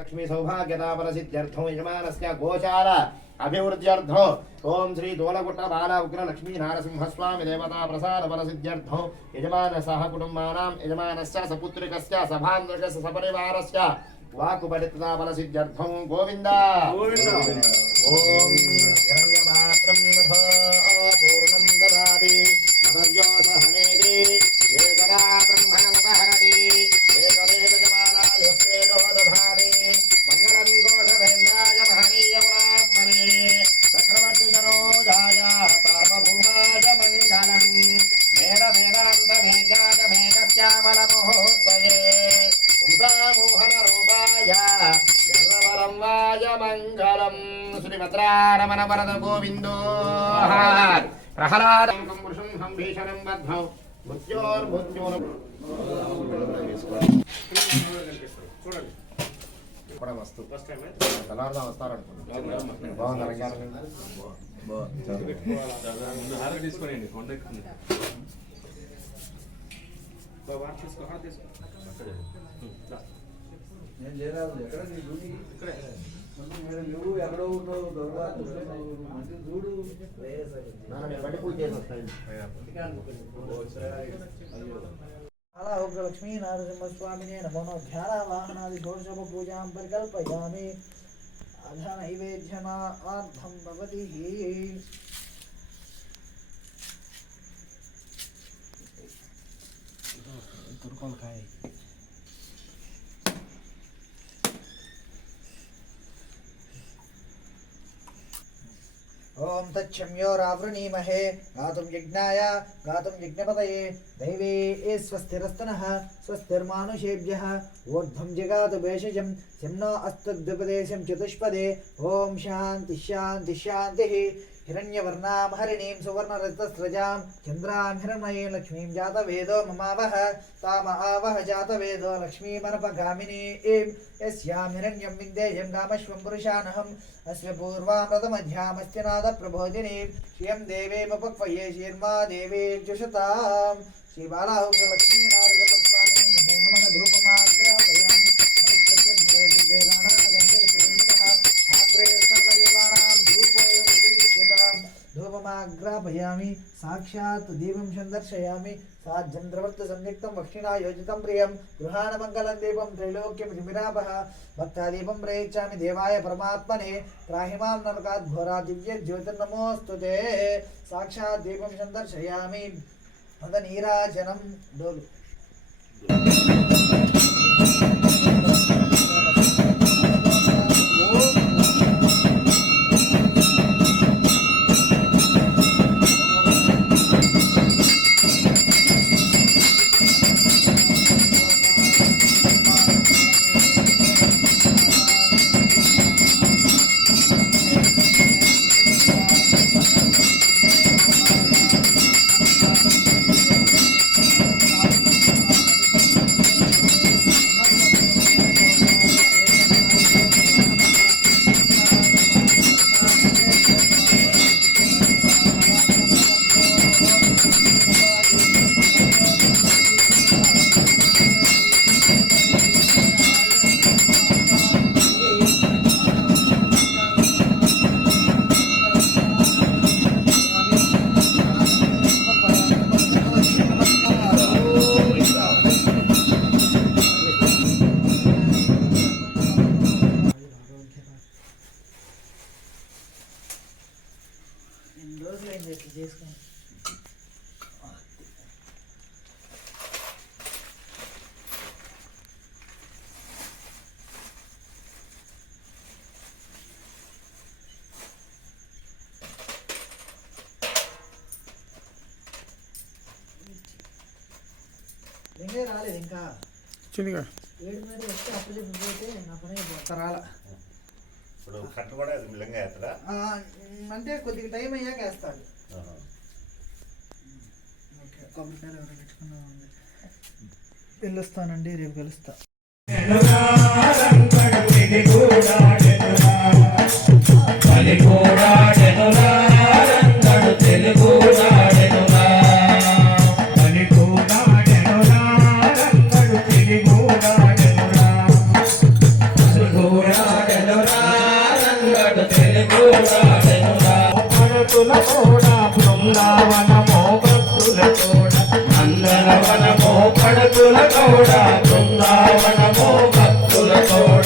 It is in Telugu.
लक्ष्मी सौभाग्यतापरसिद्ध्यर्थं यजमानस्य गोचार अभिवृद्ध्यर्थं ओम श्री दोलगुट्ट बाला उग्र लक्ष्मी नारसिंहस्वामी देवता प्रसाद फलसिद्ध्यर्थं यजमान सह कुटुंबानां यजमानस्य सपुत्रिकस्य सभान्विकस्य सपरिवारस्य वाकुपरितता फलसिद्ध्यर्थं गोविंद गोविंद ओम हिरण्यपात्रं पूर्णं ददाति नवव्यो सहनेति एकदा ब्रह्मणमुपहरति एकदेव जमानायुस्ते दधाति मंगलं घोषभेन्द्राय महनीयमुरात्मने चक्रवर्ती सरोजाय सार्वभौमाय मंगलं वेद वेदांत मेघाज मेघस्यामलमुहूर्तये पुंसामोहन रूपाय सर्ववरं वाय मंगलं श्रीभद्रारमण वरद गोविंदो प्रहलादं पुरुषं हं भीषणं बद्धौ मृत्योर्मृत्योर చూడండి కూడా వస్తు ఫస్ట్ టైం తెల్లారుదా వస్తారనుకుంటున్నాను బాగుంది రంగారు ముందు హార తీసుకోండి కొండ ఎక్కుంది బాబా తీసుకో హార తీసుకో నేను చేరాలి ఎక్కడ నీ డ్యూటీ ఇక్కడే నువ్వు ఎక్కడో ఉంటావు మంచి చూడు నేను బట్టి పూజ చేసి వస్తాను अला उग्र लक्ष्मी नारसिंहस्वामिने नमो नमः ध्यान वाहनादि षोडशोप पूजां परिकल्पयामि अध नैवेद्यनार्थं भवति तुरकोल खाए ओम तच्छम्योरावृणीमहे गातुं यज्ञाय गातुं यज्ञपतये दैवे स्वस्तिरस्तनः स्वस्तिर्मानुषेभ्यः ऊर्ध्वं जगातु भेषजं सिंनो अस्तुद्विपदेशं चतुष्पदे ओम शान्ति शान्ति शान्तिः हिरण्यवर्णां हरिणीं सुवर्णरजतस्रजां चन्द्रां हिरण्मयीं लक्ष्मीं जातवेदो ममावह तामावह जातवेदो लक्ष्मीमनपगामिनीं यस्यां हिरण्यं विन्देयं कामश्वं पुरुषानहम् अस्य पूर्वामृतमध्यामस्त्यनादप्रबोधिनीं श्रियं देवीमुपक्वये श्रीर्मा देवीर्जुषतां श्रीबालाहुग्रलक्ष्मी नारसिंहस्वामी नमो नमः धूपमाग्रापयामि आग्रे सर्वदेवानां धूपोऽयं धूपमाग्रापयामि साक्षात् दीपं सन्दर्शयामि साज्जन्द्रवर्त संयुक्तं वक्षिणा योजितं प्रियं गृहाणमङ्गलं दीपं त्रैलोक्यं विरापः भक्तादीपं प्रयच्छामि देवाय परमात्मने त्राहि मां नरकात् घोरात् दिव्यज्योतिर्नमोऽस्तु ते साक्षात् दीपं सन्दर्शयामि मदनीराजनं डोलु లింగే రాలేదు ఇంకా చిన్నగా ఏడు మీద వస్తే అప్పు చెప్పిపోతే నా పని రాల ఇప్పుడు కట్టు కూడా లింగ వేస్తాడా అంటే కొద్దిగా టైం అయ్యాక వేస్తాడు ఓకే కొబ్బరికాయలు ఎవరు పెట్టుకున్నాం వెళ్ళొస్తానండి రేపు కలుస్తా Oh పడతుల కూడా బృందావనమో భక్తుల కూడా నందనవనమో పడతుల కూడా బృందావనమో భక్తుల కూడా